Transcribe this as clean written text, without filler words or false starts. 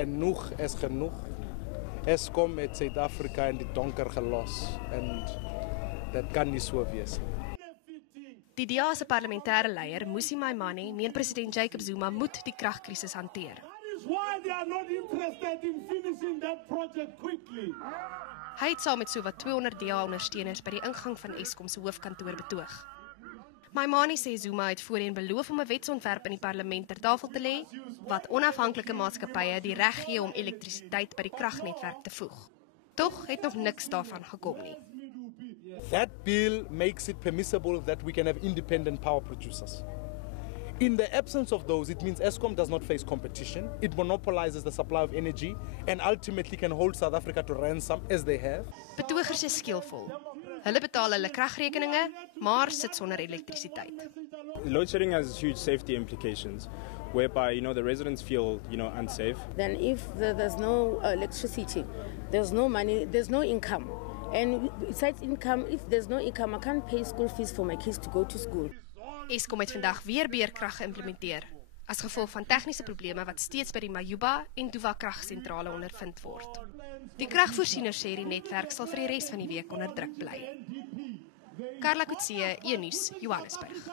genoeg is genoeg. Eskom het Suid-Afrika in die donker gelos en dit kan nie so wees nie. Die DA se parlementêre leier, Mmusi Maimane, meen president Jacob Zuma moet die kragkrisis hanteer. Hy het saam met sowat 200 DA-ondersteuners by die ingang van Eskom se hoofkantoor betoog. Maimane sê Zuma het voorheen beloof om 'n wetsontwerp in die parlement ter tafel te lê wat onafhanklike maatskappye die reg gee om elektrisiteit by die kragnetwerk te voeg. Tog het nog niks daarvan gekom nie. That bill makes it permissible that we can have independent power producers. In the absence of those, it means Eskom does not face competition, it monopolizes the supply of energy and ultimately can hold South Africa to ransom as they have. Betogers is skieelvol. Hulle betaal hulle kragrekeninge, maar sit sonder elektrisiteit. Load shedding has huge safety implications, whereby the residents feel unsafe. Then if there's no electricity, there's no money, there's no income. And besides income, if there's no income, I can't pay school fees for my kids to go to school. Eskom het vandag weer beerkrag geïmplementeer, as gevolg van tegniese probleme wat steeds by die Majuba en Duva kragsentrale ondervind word. Die kragvoorsieners sê die netwerk sal vir die res van die week onder druk bly. Carla Coetzee, E-nuus, Johannesburg.